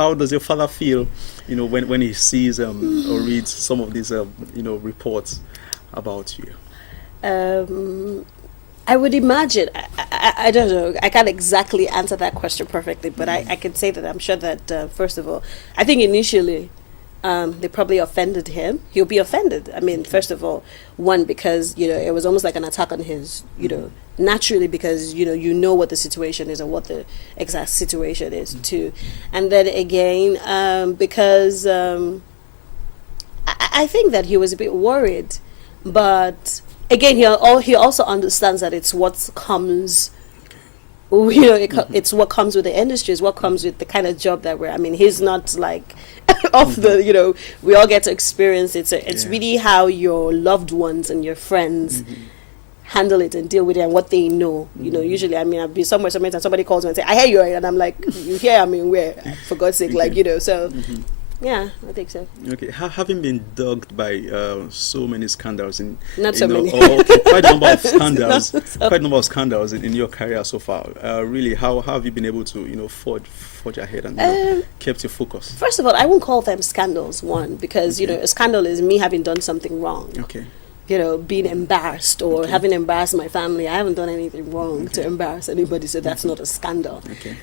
how does your father feel, when he sees or reads some of these reports about you? I would imagine, I don't know, I can't exactly answer that question perfectly, but I can say that I'm sure that, first of all, I think initially they probably offended him. He'll be offended. I mean, first of all, one, because, it was almost like an attack on his, naturally, because, you know what the situation is and what the exact situation is, too. And then again, because I think that he was a bit worried, but again, he also understands that it's what comes, it's what comes with the industry, it's what comes with the kind of job that we're. I mean, he's not like off the. We all get to experience it. So it's really how your loved ones and your friends handle it and deal with it and what they know. Usually, I mean, I'll be somewhere and somebody calls me and say, "I hear you," and I'm like, "You hear? I mean, where? For God's sake!" Like so. Yeah, I think so. Okay, having been dogged by so many scandals not so many, quite a number of scandals, quite a number of scandals in your career so far. Really, how have you been able to forge ahead and kept your focus? First of all, I won't call them scandals. One, because a scandal is me having done something wrong. Okay. Being embarrassed or having embarrassed my family. I haven't done anything wrong to embarrass anybody, so that's not a scandal. Okay.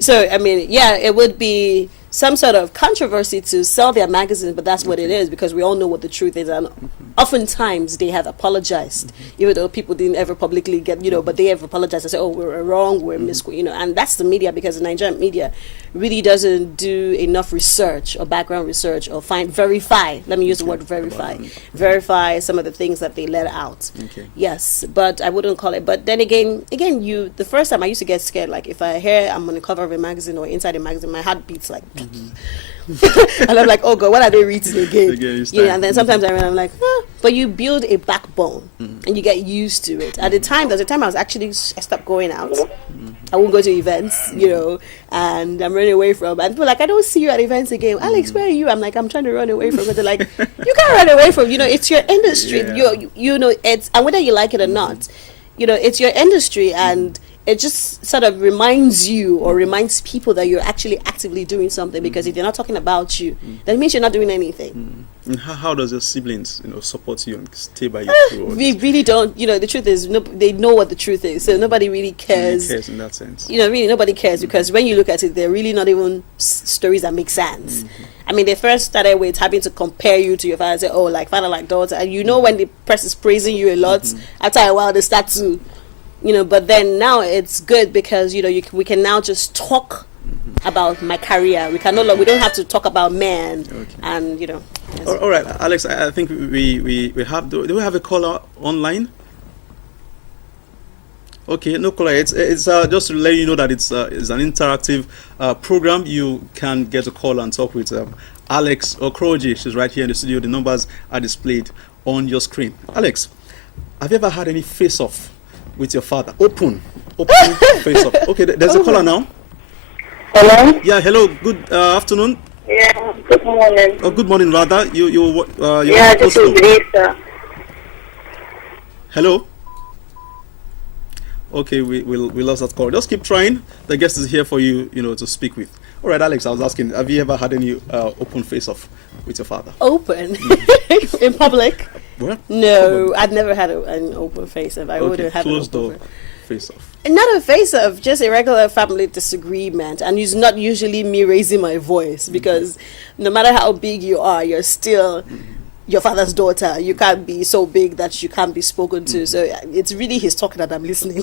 So I mean, it would be some sort of controversy to sell their magazines, but that's what it is, because we all know what the truth is, and oftentimes they have apologized, even though people didn't ever publicly get, but they have apologized and say, "Oh, we're wrong, we're and that's the media, because the Nigerian media really doesn't do enough research or background research or verify. Let me use the word verify some of the things that they let out. Okay. Yes, but I wouldn't call it. But then again, the first time I used to get scared, like if I hear I'm on the cover of a magazine or inside a magazine, my heart beats like. And I'm like, oh God, what are they reading again? And then sometimes I'm like, but you build a backbone and you get used to it. At the time, there's a time I stopped going out. I won't go to events, and I'm running away from. And people are like, I don't see you at events again. Alex, where are you? I'm like, I'm trying to run away from it. They're like, you can't run away from. It's your industry. It's, and whether you like it or not, it's your industry, and it just sort of reminds you or reminds people that you're actually actively doing something, because if they're not talking about you, that means you're not doing anything. And how does your siblings, support you and stay by you through all we this? really don't. The truth is, they know what the truth is, so nobody really cares. Cares in that sense. Really nobody cares, because when you look at it, they're really not even stories that make sense. I mean, they first started with having to compare you to your father and say, oh, like father, like daughter. And when the press is praising you a lot, after a while they start to, but then now it's good, because, we can now just talk about my career. We don't have to talk about men. Okay. And, Yes. All right, Alex, I think we have, do we have a caller online? Okay, no caller. It's just to let you know that it's an interactive program. You can get a call and talk with Alex Okoroji. She's right here in the studio. The numbers are displayed on your screen. Alex, have you ever had any face-off with your father? Open face-off. Okay, there's a caller now. Hello? Yeah, hello. Good afternoon. Yeah, good morning. Oh, good morning, rather. You're this is Lisa. Hello? Okay, we lost that call. Just keep trying. The guest is here for you, to speak with. All right, Alex, I was asking, have you ever had any open face-off with your father? Open? In public? What? No, I've never had an open face-off. I wouldn't have closed an door open face-off. Not a face-off, just a regular family disagreement. And it's not usually me raising my voice, because no matter how big you are, you're still your father's daughter. You can't be so big that you can't be spoken to. So it's really his talking that I'm listening.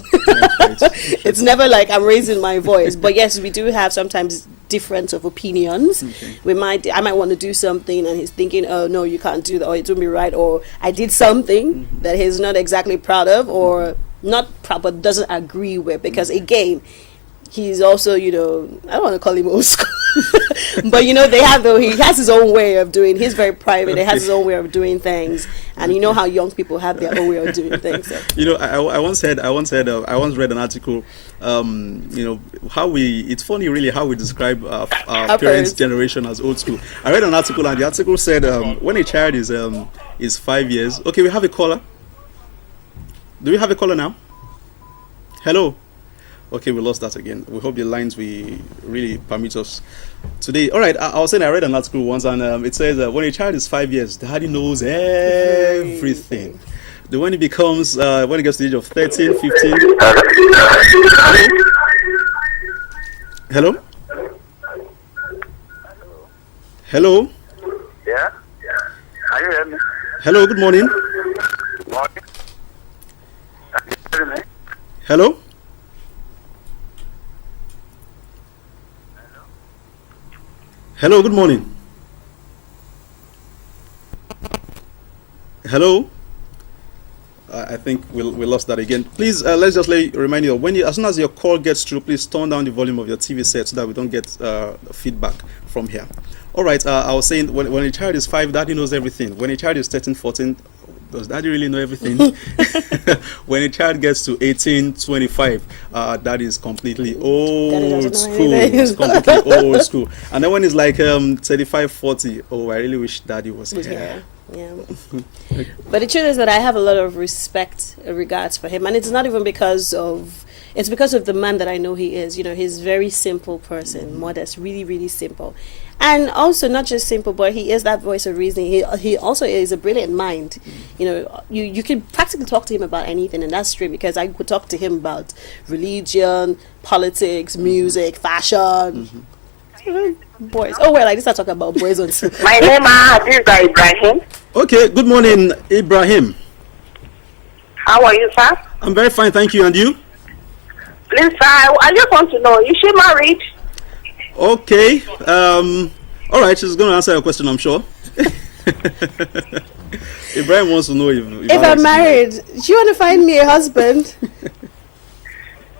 It's never like I'm raising my voice. But yes, we do have sometimes difference of opinions. Okay. I might want to do something, and he's thinking, oh no, you can't do that, or it won't be right, or I did something that he's not exactly proud of, or not proud but doesn't agree with, because again, he's also, I don't want to call him old school, but he has his own way of doing. He's very private. He has his own way of doing things, and you know how young people have their own way of doing things. So. I once read an article. It's funny really how we describe our parents' generation as old school. I read an article, and the article said when a child is 5 years. Okay, we have a caller. Do we have a caller now? Hello. Okay, we lost that again. We hope the lines will really permit us today. All right, I was saying I read an article once, and it says that when a child is 5 years, daddy knows everything. Then when he becomes, when he gets to the age of 13, 15. Hello? Hello? Yeah? Are you hearing me? Hello, good morning. Morning. Are you hearing me? Hello? Hello, good morning. Hello? I think we lost that again. Please, let's just remind you, as soon as your call gets through, please turn down the volume of your TV set so that we don't get feedback from here. All right, I was saying when a child is 5, daddy knows everything. When a child is 13, 14, does daddy really know everything? When a child gets to 18, 25, that is completely old school. It's completely old school. And then when it's like 35, 40, oh, I really wish daddy was here. Yeah. But the truth is that I have a lot of respect and regards for him, and it's not even because of the man that I know he is. You know, he's a very simple person, modest, really, really simple. And also not just simple, but he is that voice of reasoning. He also is a brilliant mind. You know, you can practically talk to him about anything, and that's true, because I could talk to him about religion, politics, music, fashion. Boys. Oh well, I just start talking about boys on. My name is Ibrahim. Okay, good morning, Ibrahim. How are you, sir? I'm very fine, thank you. And you? Please, sir, I just want to know, is she married? Okay. All right, she's going to answer your question, I'm sure. Ibrahim wants to know if I'm married. Do you want to find me a husband?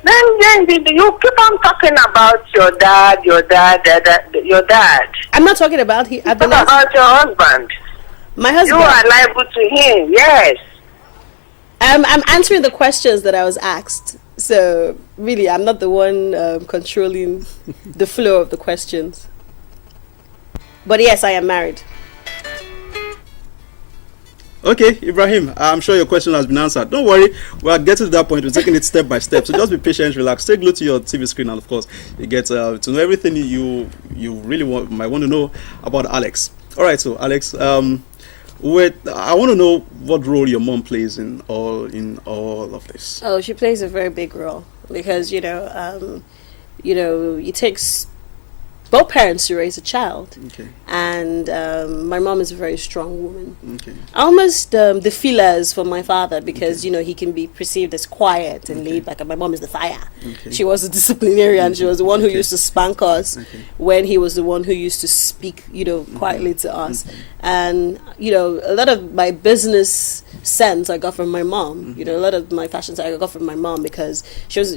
Then you keep on talking about your dad. I'm not talking about him. Talk about your husband. My husband. You are liable to him, yes. I'm answering the questions that I was asked. So, really, I'm not the one controlling the flow of the questions. But yes, I am married. Okay, Ibrahim, I'm sure your question has been answered. Don't worry, we are getting to that point. We're taking it step by step. So just be patient, relax, stay glued to your TV screen, and of course, you get to know everything you really might want to know about Alex. All right, so Alex, I want to know what role your mom plays in all of this. Oh, she plays a very big role, because it takes both parents to raise a child. Okay. And my mom is a very strong woman. Okay. Almost the feelers for my father, because he can be perceived as quiet and laid back, and my mom is the fire. Okay. She was a disciplinarian. She was the one who used to spank us when he was the one who used to speak quietly to us. And a lot of my business sense I got from my mom. A lot of my fashion sense I got from my mom, because she was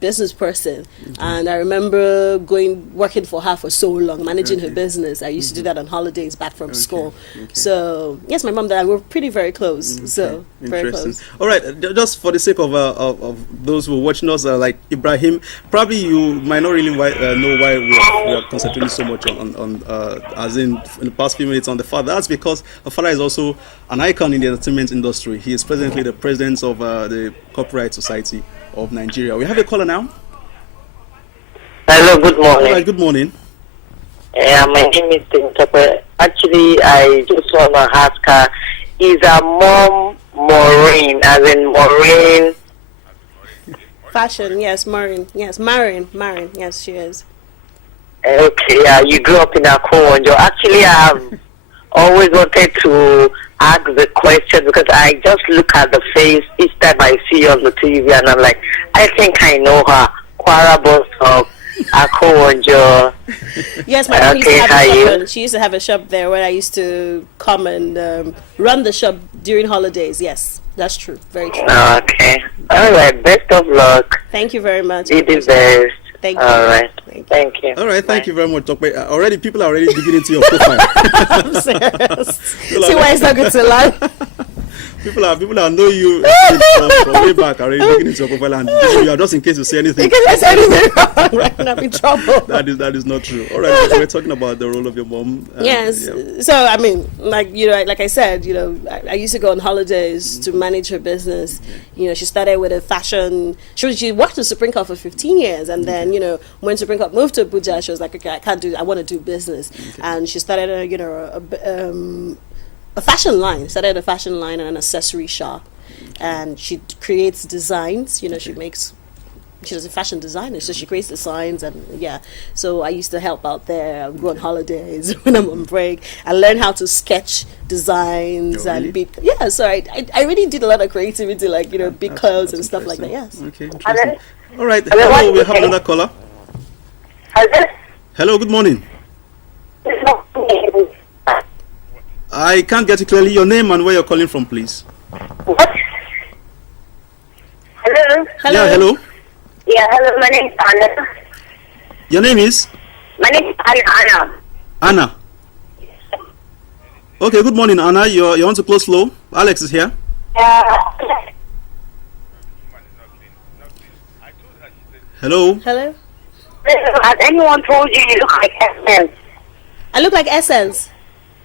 business person. And I remember working for her for so long, managing her business. I used to do that on holidays back from school. So yes, my mom and I were very close. So very close. All right, just for the sake of those who are watching us, like Ibrahim, probably you might not really know why we are concentrating so much on as in the past few minutes on the father. That's because the father is also an icon in the entertainment industry. He is presently the president of the Copyright Society of Nigeria. We have a caller now. Hello, good morning. All right, good morning. Yeah, my name is Tintope. Actually, I just want to ask her, is her mom Maureen, as in Maureen? Fashion, yes, Maureen. Yes, Maureen, yes, she is. Okay, you grew up in Okoroji. Actually, I have always wanted to ask the question, because I just look at the face each time I see her on the TV, and I'm like, I think I know her. Kwara Boss of Okoroji. Yes, my mom used to have a shop. She used to have a shop there where I used to come and run the shop during holidays. Yes, that's true. Very true. Okay. All right. Best of luck. Thank you very much. Be the best. Thank you. All right. Thank you. you. All right, thank you very much, Tokpe. Already, people are already digging into your profile. I'm serious. See why it's not good to lie? People are know you from way back already looking into your profile and you are just in case you say anything. Because I said anything wrong, right? And I'm in trouble. That is not true. All right, we're talking about the role of your mom. Yes. Yeah. So I mean, like I said, I used to go on holidays to manage her business. She started with a fashion. She worked at Supreme Court for 15 years, and then when Supreme Court moved to Abuja, she was like, okay, I want to do business, and she started a fashion line. Started a fashion line and an accessory shop, and she creates designs. She's a fashion designer, so she creates designs, and so I used to help out there. I would go on holidays when I'm on break. I learned how to sketch designs and so I really did a lot of creativity, like big clothes and stuff like that. Yes. Okay. Interesting. All right. Hello, we have another caller. Hello. Good morning. I can't get it clearly. Your name and where you're calling from, please. What? Hello? Yeah. Hello. Yeah, hello, my name is Anna. Your name is? My name is Anna. Anna. Okay, good morning, Anna. You want to close flow? Alex is here. Hello. Hello. Has anyone told you look like Essence? I look like Essence.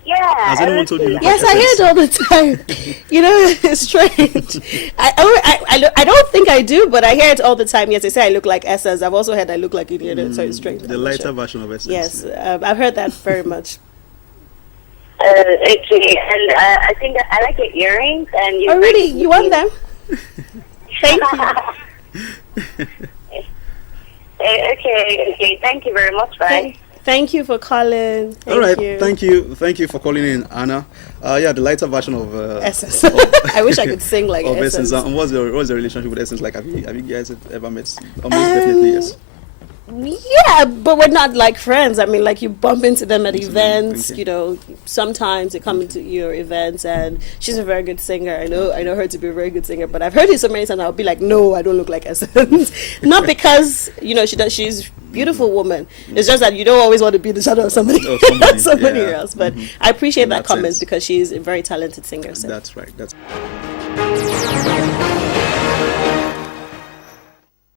Yeah. Has anyone told you? Yes, I hear it all the time. It's strange. I don't think I do, but I hear it all the time. Yes, they say I look like Essence. I've also heard I look like Idiot, so it's strange. The lighter version of Essence. Yes, I've heard that very much. Okay, and I think I like your earrings and your. Oh, really? You want them? Thank you. Okay. Thank you very much. Bye. Thank you for calling. All right. Thank you for calling in, Anna. The lighter version of Essence. I wish I could sing like Essence. And what's your relationship with Essence like? Have you guys ever met? Definitely yes. Yeah, but we're not like friends. I mean, like you bump into them at events. Okay. Sometimes they come into your events, and she's a very good singer. I know her to be a very good singer. But I've heard it so many times. I'll be like, no, I don't look like Essence. Not because she's a beautiful woman. It's just that you don't always want to be in the shadow of somebody else. But I appreciate that comment sense. Because she's a very talented singer. So. That's right.